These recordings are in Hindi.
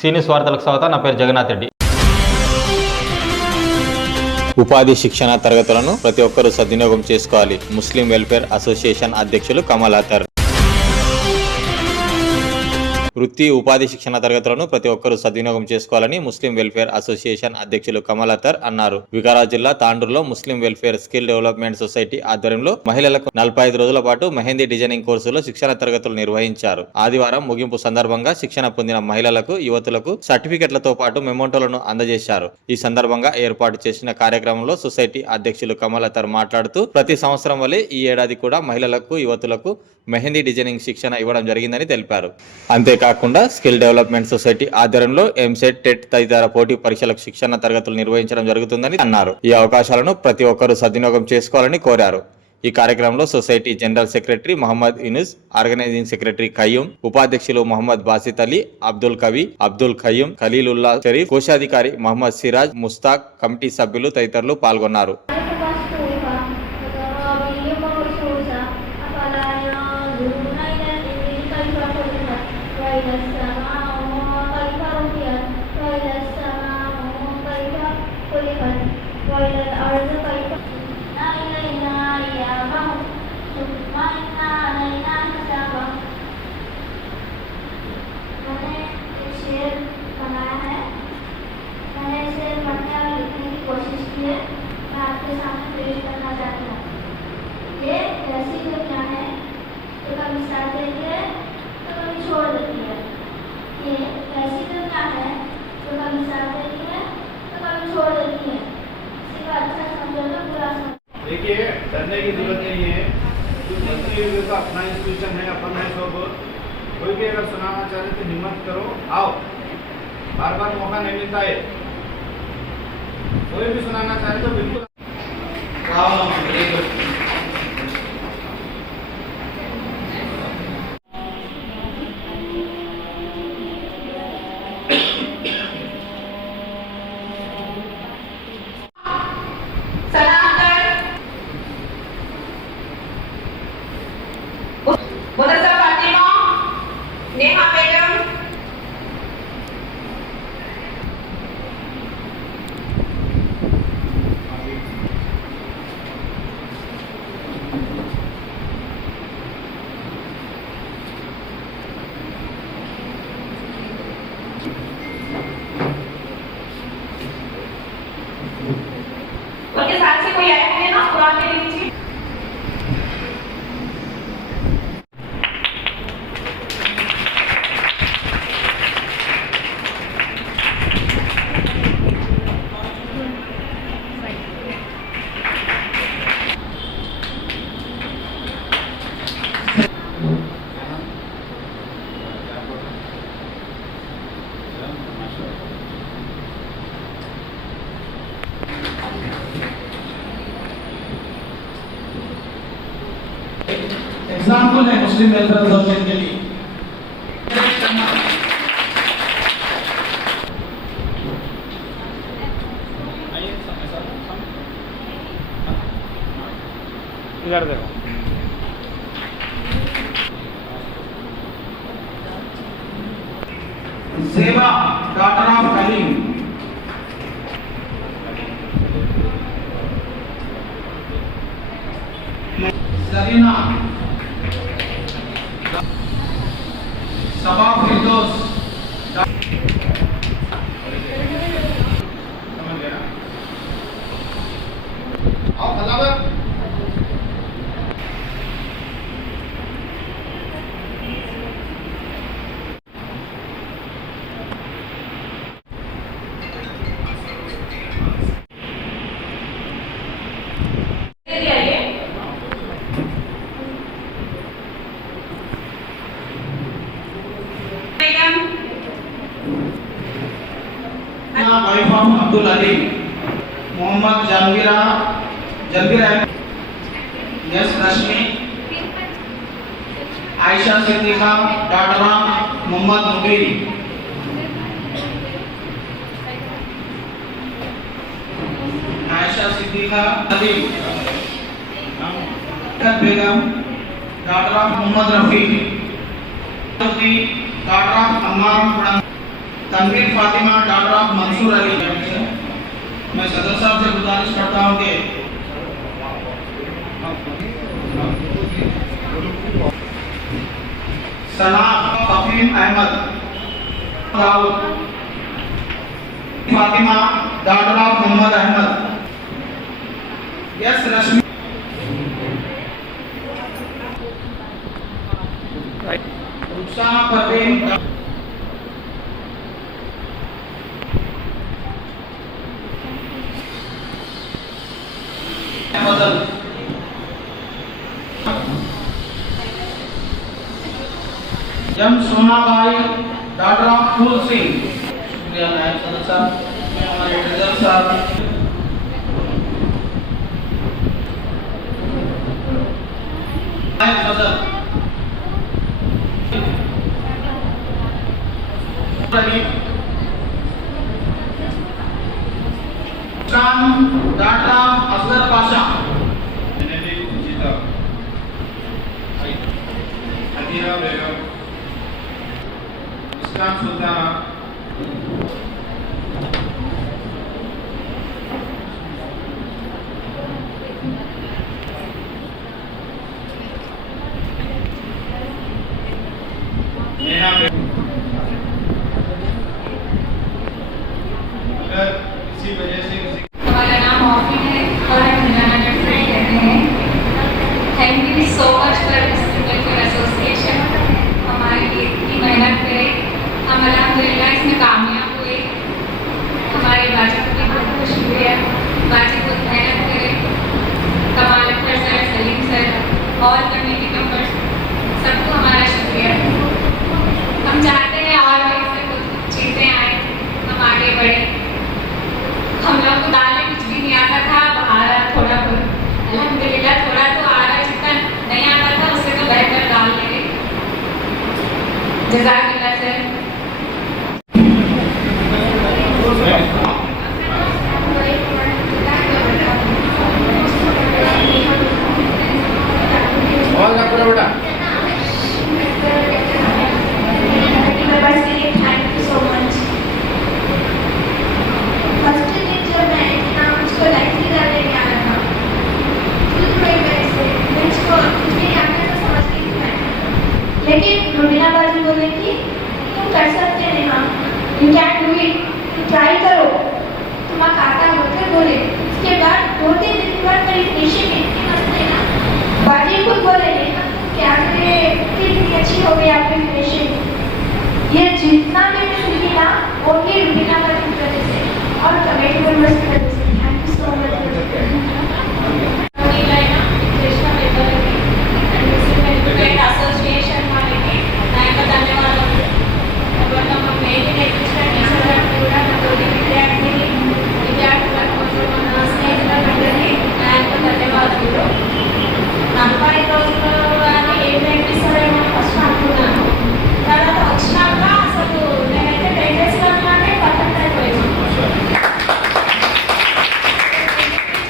సీనియస్ వార్తలకు స్వాగతం. నా పేరు జగన్నాథ్ రెడ్డి. ఉపాధి శిక్షణ తరగతులను ప్రతి ఒక్కరూ సద్వినియోగం చేసుకోవాలి. ముస్లిం వెల్ఫేర్ అసోసియేషన్ అధ్యక్షులు కమల్ అతర్. వృత్తి ఉపాధి శిక్షణ తరగతులను ప్రతి ఒక్కరూ సద్వినియోగం చేసుకోవాలని ముస్లిం వెల్ఫేర్ అసోసియేషన్ అధ్యక్షులు కమల్ అతర్ అన్నారు. వికారాబాద్ జిల్లా తాండూరులో ముస్లిం వెల్ఫేర్ స్కిల్ డెవలప్మెంట్ సొసైటీ ఆధ్వర్యంలో మహిళలకు 45 రోజుల పాటు మెహందీ డిజైనింగ్ కోర్సులో శిక్షణ తరగతులు నిర్వహించారు. ఆదివారం ముగింపు సందర్భంగా శిక్షణ పొందిన మహిళలకు, యువతులకు సర్టిఫికెట్లతో పాటు మెమోంటోలను అందజేశారు. ఈ సందర్భంగా ఏర్పాటు చేసిన కార్యక్రమంలో సొసైటీ అధ్యక్షులు కమల్ అతర్ మాట్లాడుతూ, ప్రతి సంవత్సరం వలె ఈ ఏడాది కూడా మహిళలకు, యువతులకు మెహందీ డిజైనింగ్ శిక్షణ ఇవ్వడం జరిగిందని తెలిపారు. అంతేకాకుండా స్కిల్ డెవలప్మెంట్ సొసైటీ ఆధ్వర్యంలో ఎంసెట్, టెట్ తదితర పోటీ పరీక్షలకు శిక్షణ తరగతులు నిర్వహించడం జరుగుతుందని అన్నారు. ఈ అవకాశాలను ప్రతి ఒక్కరూ సద్వినియోగం చేసుకోవాలని కోరారు. ఈ కార్యక్రమంలో society general secretary Mohammed Yunus, organising secretary Khayyum, ఉపాధ్యక్షులు మహమ్మద్ బాసిత్ అలీ, అబ్దుల్ కవి, అబ్దుల్ ఖయ్యూం, ఖలీలుల్లా షరీఫ్, కోశాధికారి మహమ్మద్ సిరాజ్, ముస్తాక్, కమిటీ సభ్యులు తదితరులు పాల్గొన్నారు. देखिए, डरने की जरूरत नहीं है। कुछ तो अपना इंस्टीट्यूशन है, अपन है सब। कोई भी अगर सुनाना चाहे तो हिम्मत करो, आओ। बार बार मौका नहीं मिलता है। कोई भी सुनाना चाहे तो बिल्कुल आओ। नेहा मैडम, उनके साथ से कोई आया है ना, कुरान के नीचे एग्जाम्पल है मुस्लिम वेलफेयर एसोसिएशन के लिए। इधर देखो। सेवा डॉक्टर ऑफ कलीम, सरीना सबा फिरदौस, समझ गया ना? आओ फलावर। Wife of Abdul Ali, Mohammed Jahangir yes Rashmi, Ayesha Siddiqa, doctor Mohammed Mubeen, Ayesha Siddiqa Nadeem, Begum, doctor Mohammed Rafi, doctor Ammar Tanveer Fatima doctor of Mansoor Ali. मैं सदर साहब से गुजारिश करता हूं कि Sana Faheem Ahmed Daud Fatima doctor of Mohammed Ahmed. Yes Rashmi Rukhsana Parveen Fazal M Sonabai doctor of फूल सिंह। शुक्रिया नायब सदर साहब, हमारे ट्रेजर साहब। नायब सदर डॉक्टर असगर पाशा। हदीरा बेगम, इस्लाम सुल्ताना, नेहा बेगम। इसी वजह से हमारा नाम मॉर्फिन है और हम हिंदाना कहते हैं। Thank you so much for Muslim welfare association. हमारे लिए इतनी मेहनत करे, हम अल्हम्दुलिल्लाह इसमें कामयाब हुए। हमारे बाजी को भी बहुत बहुत शुक्रिया। बाजी बहुत मेहनत करे, कमाल अख्तर सर, सलीम सर और कमेटी मेंबर्स सबको हमारा शुक्रिया। हम चाहते हैं और भी इससे कुछ चीज़ें आए, हम आगे बढ़े। हम लोग को डालने कुछ भी नहीं आता था, अब आ रहा थोड़ा बहुत अल्हम्दुलिल्लाह, थोड़ा तो आ रहा, जितना नहीं आता था उससे तो बेहतर डाल ले रहे। जज़ाकल्लाह सर। बहुत ज़्यादा बेटा thank you so much. First दिन जब मैं एग्जाम उसको लाइटली करने में आया था, थोड़ी वैसे मैं इसको कुछ नहीं आता था, समझ नहीं था। लेकिन रुबीना बाजी बोले कि तुम कर सकते हैं Neha, you can do it, तुम ट्राई करो, तुम्हारा आता होते बोले। उसके बाद 2-3 दिन बाद मेरी फिनिशिंग इतनी मस्त है ना, बाजी खुद बोले नेहा क्या करे, कितनी अच्छी हो गई आपकी फिनिशिंग। ये जितना भी मैं सीखी ना वो भी रुबीना बाजी की वजह से और कमेटी मेंबर्स की वजह से। Thank you so much. Association वाले नायक धन्यवाद। ధన్యవాదాలు. నలభై రోజులు అని ఏం నేర్పిస్తారేమో ఫస్ట్ అనుకున్నాను. తర్వాత వచ్చినాక అసలు నేనైతే 10 days లోనే పర్ఫెక్ట్ అయిపోయాను.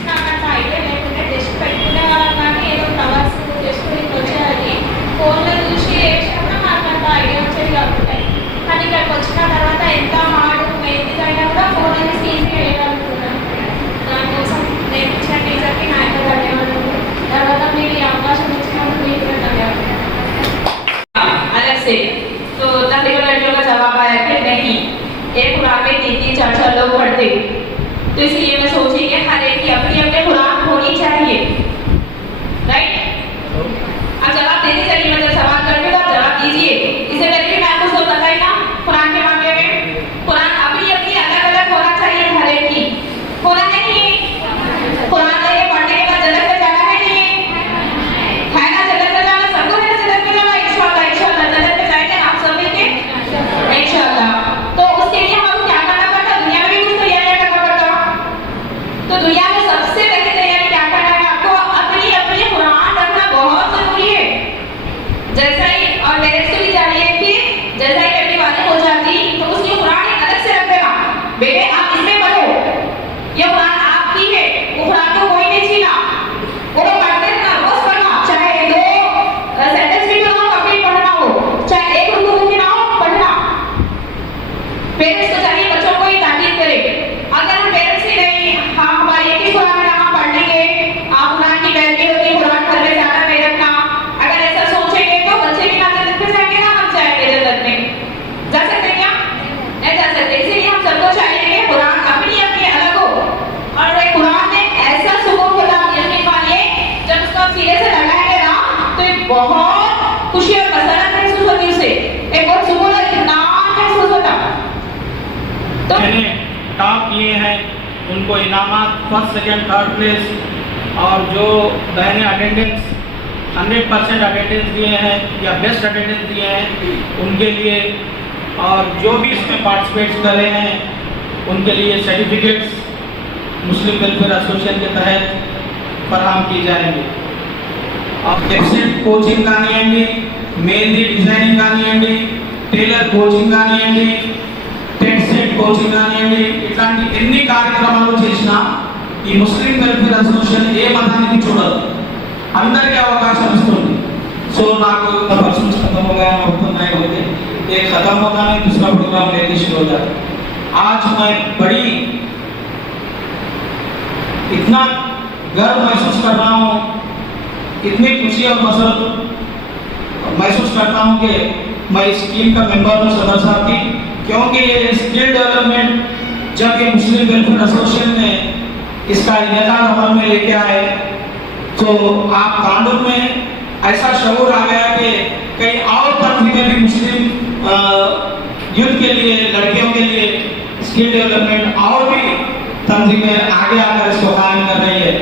నాకంత ఐడియా లేకుంటే జస్ట్ పెట్టుకునే వాళ్ళం, కానీ ఏదో కవర్స్ జస్ట్ మీకు వచ్చేది ఫోన్లో చూసి వేసినప్పుడు నాకు అంత ఐడియా వచ్చేది కాకుండా, కానీ ఇక్కడికి వచ్చిన తర్వాత ఎంత హార్డ్ మెయిన్ కూడా ఫోన్ అనేది ఈజీగా వేయగలుగుతున్నాను. దానికోసం నేర్పించిన టీచర్కి నా యొక్క ధన్యవాదాలు. తర్వాత మీరు ఈ అవకాశం ఇచ్చినందుకు మీకు కూడా ధన్యవాదాలు. अलग से तो तकरीबन लड़कियों का जवाब आया कि नहीं, एक कुरान में 3-4 लोग पढ़ते, तो इसलिए मैं सोची कि हर एक की अपनी अपनी कुरान होनी चाहिए, राइट। अब जवाब देते चलिए, मैं जब सवाल करती हूँ तो आप जवाब दीजिए। इससे पहले मैं आपको सब बताई ना कुरान के मामले में, कुरान अपनी अपनी अलग अलग होना चाहिए, हर एक की होना नहीं। कुरान लेके पढ़ने के बाद जन्नत में जाना है ना, जन्नत में जाना सबको है, जन्नत में जाना इंशाअल्लाह जन्नत में जाएंगे। उनको इनामात फर्स्ट सेकंड थर्ड प्लेस, और जो बहनें अटेंडेंस 100% अटेंडेंस दिए हैं या बेस्ट अटेंडेंस दिए हैं उनके लिए, और जो भी इसमें पार्टिसिपेट कर रहे हैं उनके लिए सर्टिफिकेट्स मुस्लिम वेलफेयर एसोसिएशन के तहत फराहम की जाएंगे। ఎక్సెట్ కోచింగ్ కానివ్వండి, మెహందీ డిజైనింగ్ కానివ్వండి, టైలర్ కోచింగ్ కానివ్వండి, టెట్ సెట్ కోచింగ్ కానివ్వండి, ఇట్లాంటి ఎన్ని కార్యక్రమాలు చేసినా ఈ ముస్లిం వెల్ఫేర్ అసోసియేషన్ ఏ మతానికి చూడదు, అందరికీ అవకాశం ఇస్తుంది। सो నాకు పర్సన్స్ खत्म हो गया होता है होते ये खत्म होता है दूसरा प्रोग्राम लेके शुरू हो जाता है। आज मैं बड़ी इतना गर्व महसूस कर रहा हूँ, इतनी खुशी और मसरत महसूस करता हूँ कि मैं इस टीम का मेंबर हूँ सदर साहब की, क्योंकि ये स्किल डेवलपमेंट जब ये मुस्लिम वेलफेयर एसोसिएशन ने इसका इनेज़ाम अमल में लेके आए तो आप तांडुल में ऐसा शऊर आ गया कि कई और तंजीमें भी मुस्लिम यूथ के लिए, लड़कियों के लिए स्किल डेवलपमेंट और भी तंजीमें आगे आकर इसको कायम कर रही है।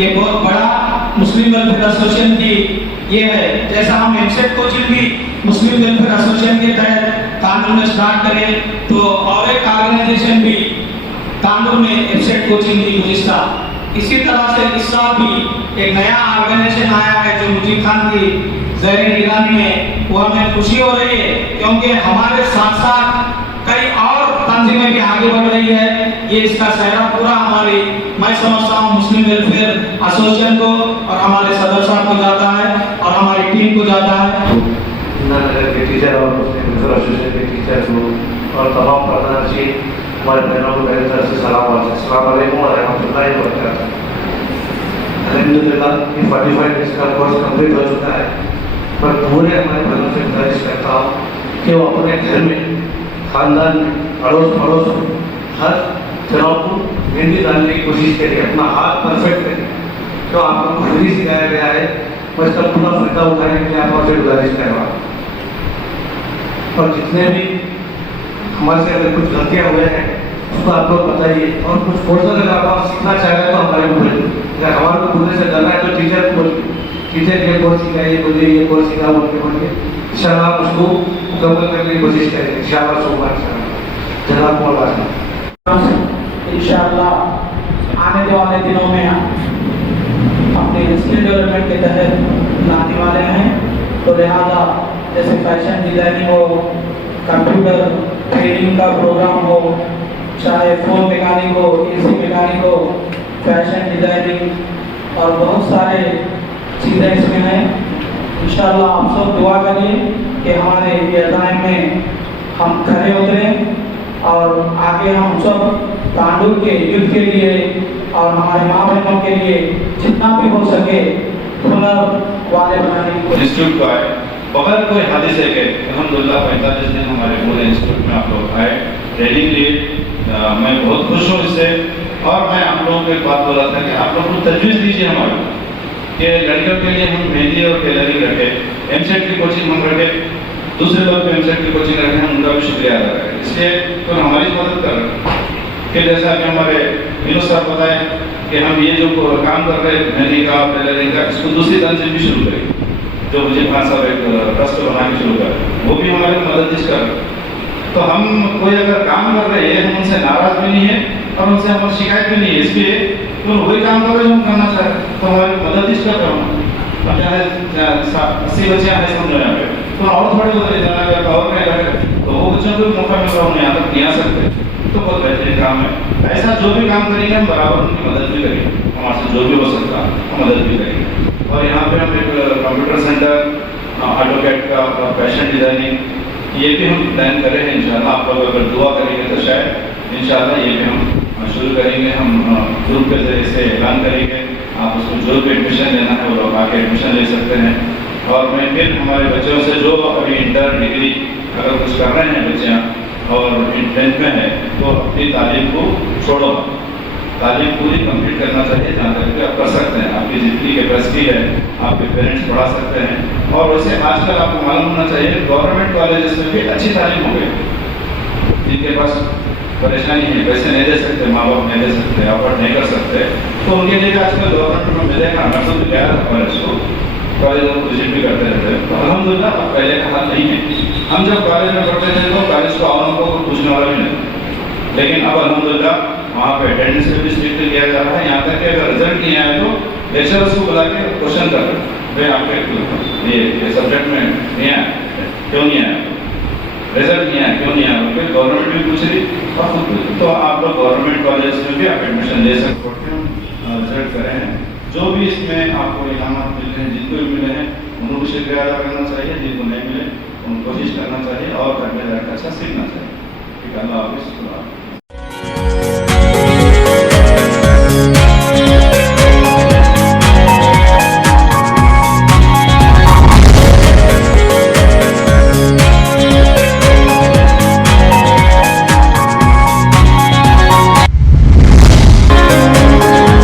ये बहुत बड़ा मुस्लिम वेलफेयर एसोसिएशन की ये है। जैसा हम एमसेट कोचिंग भी मुस्लिम वेलफेयर एसोसिएशन के तहत तांडुल में स्टार्ट करें तो और एक ऑर्गेनाइजेशन भी तांडुल में एमसेट कोचिंग की गुज़िश्ता, इसी तरह से इस साल भी एक नया ऑर्गेनाइजेशन आया है जो मुजीब खान की ज़ेर निगरानी में, वो हमें खुशी हो रही है क्योंकि हमारे साथ साथ कई और तंजीमें भी आगे बढ़ रही है। ये इसका सहरा पूरा हमारी, मैं समझता हूँ मुस्लिम वेलफेयर एसोसिएशन को और हमारे सदर साहब को जाता है और हमारी टीम को जाता है। नगर के टीचर और मुस्लिम वेलफेयर एसोसिएशन के टीचर को और तमाम प्रधानशी हमारे बहनों को मेरी तरफ से सलाम वालेकुम और रहमतुल्लाहि व बरकातहू। अल्हम्दुलिल्लाह 45 डेज का कोर्स कंप्लीट हो चुका है, पर पूरे हमारे बहनों से गुजारिश करता हूँ कि वो अपने घर में, खानदान, अड़ोस पड़ोस हर जनाब को मेहंदी डालने की कोशिश करिए, अपना हाथ परफेक्ट करिए। तो आपको खुद ही सिखाया गया है, मैं इसका पूरा फायदा उठाने के लिए आपसे गुजारिश कर रहा हूँ। और जितने भी हमारे से अगर कुछ गलतियाँ हुए हैं उसको आप लोग बताइए, और कुछ कोर्स अगर आप सीखना चाह रहे हैं तो हमारे को बोलिए। अगर हमारे को बोलने से डरना है तो टीचर को बोलिए, टीचर ये कोर्स सिखाइए, बोलिए ये कोर्स सिखा बोलिए, इंशाल्लाह उसको मुकम्मल करने की कोशिश करेंगे इंशाल्लाह। सोमवार जज़ाकुमुल्लाह। इंशाल्लाह आने वाले दिनों में अपने स्किल डेवलपमेंट के तहत लाने वाले हैं, तो लिहाजा जैसे फैशन डिजाइनिंग हो, कंप्यूटर ट्रेनिंग का प्रोग्राम हो, चाहे फोन मैकेनिक हो, एसी मैकेनिक हो, फैशन डिजाइनिंग और बहुत सारे चीज़ें इसमें हैं। इंशाल्लाह आप सब दुआ करिए कि हमारे ये टाइम में हम खड़े उतरें और आगे हम सब तांडुल के युद्ध के लिए और हमारे माँ बहनों के लिए जितना भी हो सके हुनर वाले बनाने की कोशिश। इंस्टीट्यूट को आए बगैर कोई हादिस है कि अल्हम्दुलिल्लाह 45 दिन हमारे पूरे इंस्टीट्यूट में आप लोग आए ट्रेनिंग लिए, मैं बहुत खुश हूँ इससे। और मैं आप लोगों को एक बात बोला था कि आप लोग को तजवीज़ दीजिए हमारे कि लड़कियों के लिए हम मेहंदी और टेलरिंग रखें, एमसेट की कोचिंग हम रखें, दूसरे लोग भी एमसेट की कोचिंग रखें, हम उनका भी शुक्रिया अदा करें। इसलिए तो हमारी मदद कर रहे हैं कि जैसा कि हमारे विनोद साहब बताए कि हम ये जो काम कर रहे हैं मेहंदी का, टेलरिंग का, इसको दूसरी तंजीम भी शुरू करें, जो मुझे खान साहब एक ट्रस्ट बना के शुरू करें, वो भी हमारी मदद कर। तो हम कोई अगर काम कर रहे हैं हम उनसे नाराज भी नहीं है और उनसे हमारी शिकायत भी नहीं है, इसलिए तो वही काम कर रहे जो हम करना चाहते हैं, तो हमारी मदद कर रहे हो। चाहे 80 बच्चे हैं समझो यहाँ पे, तो और थोड़े होते जाना और नहीं रहे तो वो बच्चों को मौका मिल रहा उन्हें यहाँ तक नहीं आ सकते, तो बहुत बेहतरीन काम है। ऐसा जो भी काम करेंगे हम बराबर उनकी मदद भी करेंगे, हमारे से जो भी हो सकता है हम मदद भी करेंगे। और यहाँ पे हम एक कंप्यूटर सेंटर, ऑटोकैड का, फैशन डिज़ाइनिंग ये भी हम प्लान कर रहे हैं इंशाल्लाह। आप लोग अगर दुआ करेंगे तो शायद इंशाल्लाह ये भी हम शुरू करेंगे, हम ग्रुप के जरिए से ऐलान करेंगे, आप उसको जो भी एडमिशन लेना है वो लोग आके एडमिशन ले सकते हैं। और मैं फिर हमारे बच्चों से जो अभी इंटर डिग्री अगर कुछ कर रहे हैं बच्चे और 10th में है तो अपनी तालीम को छोड़ो, तालीम पूरी कंप्लीट करना चाहिए जहाँ तक कि आप कर सकते हैं, आपकी जितनी कैपेसिटी है आपके पेरेंट्स पढ़ा सकते हैं। और वैसे आजकल आपको मालूम होना चाहिए गवर्नमेंट कॉलेजेस में भी अच्छी तालीम हो गई, जिनके पास परेशानी है, पैसे नहीं दे सकते, माँ बाप नहीं दे सकते, अफोर्ड नहीं कर सकते, तो उनके लिए आजकल गवर्नमेंट में मिलेगा। मैं तो गया था कॉलेज को, कॉलेज में विजिट भी करते रहते हैं, तो अलहमदिल्ला अब पहले का हाल नहीं है। हम जब कॉलेज में पढ़ते थे तो कॉलेज को और उनको पूछने वाला भी नहीं, लेकिन अब अलहमदिल्ला वहाँ पे अटेंडेंस भी स्ट्रिक्ट किया जा रहा है। यहाँ तक कि अगर रिजल्ट नहीं आया तो लेक्चरर्स को बुला के क्वेश्चन कर रहे हैं, भाई आपके ये सब्जेक्ट में नहीं आया, क्यों नहीं आया, रिजल्ट नहीं आया, क्यों नहीं आया, फिर गवर्नमेंट भी पूछ रही और खुद पूछ रही। तो आप लोग गवर्नमेंट कॉलेज में भी आप एडमिशन ले सकते हो। रिजल्ट करें हैं, जो भी इसमें आपको इनामत मिल रहे हैं, जिनको भी मिले हैं उनको शुक्रिया अदा करना चाहिए, जिनको नहीं मिले उनको कोशिश करना चाहिए और करने अच्छा सीखना चाहिए। ठीक है, अल्लाह हाफिज़।